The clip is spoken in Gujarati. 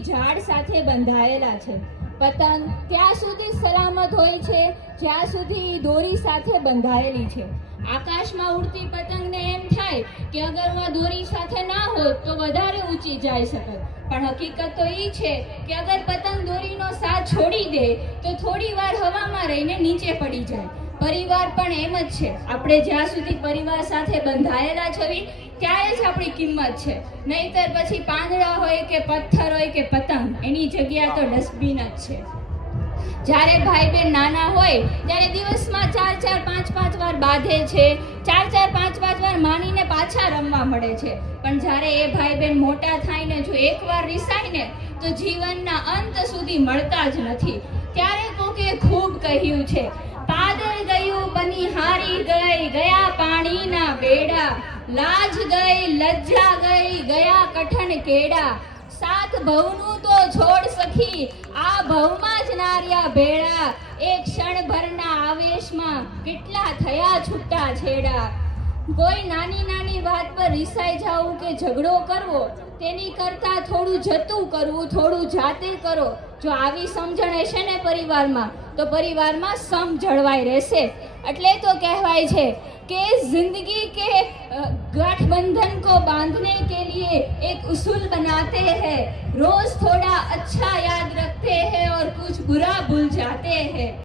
ઝાડ સાથે બંધાયેલા છે. પતંગ ત્યાં સુધી સલામત હોય છે, જ્યાં સુધી દોરી સાથે બંધાયેલી છે. આકાશમાં ઉડતી પતંગને એમ થાય કે અગર હું આ દોરી સાથે ના હોત તો વધારે ઊંચી જઈ શકત. પણ હકીકત તો એ છે કે અગર પતંગ દોરીનો સાથ છોડી દે, તો થોડી વાર હવામાં રહીને નીચે પડી જાય. પરિવાર પણ એમ જ છે. આપણે જ્યાં સુધી પરિવાર સાથે બંધાયેલા છવી ત્યારે જ આપણી કિંમત છે. નહીતર પછી પાંદડા હોય કે પથ્થર હોય કે પતંગ, એની જગ્યા તો ડસ્ટબિન જ છે. જ્યારે ભાઈ બહેન નાના હોય, ત્યારે દિવસમાં ચાર ચાર, પાંચ પાંચ વાર બાંધે છે. ચાર ચાર, પાંચ પાંચ વાર માનીને પાછા રમવા મળે છે. પણ જ્યારે એ ભાઈ બહેન મોટા થાય ને જો એકવાર રિસાય ને તો જીવનના અંત સુધી મળતા જ નથી. ત્યારે કોકે ખૂબ કહ્યું છે બની હારી ગઈ, ગયા પાણીના બેડા. લાજ ગઈ, લજ્જા ગઈ, ગયા કઠણ કેડા. સાત ભવનું તો છોડ સખી, આ ભવમાં જ નાર્યા ભેળા. એક ક્ષણભરના આવેશમાં કેટલા થયા છૂટા છેડા. કોઈ નાની નાની વાત પર રિસાઈ જાવું કે ઝઘડો કરવો તેની કરતા થોડું જતું કરવું થોડું જાતે કરો જો આવી સમજણ હશે ને પરિવારમાં તો પરિવારમાં સમ જળવાઈ રહેશે એટલે તો કહેવાય છે કે जिंदगी के अ, गठबंधन को बांधने के लिए एक उसूल बनाते हैं रोज थोड़ा अच्छा याद रखते हैं और कुछ बुरा भूल जाते हैं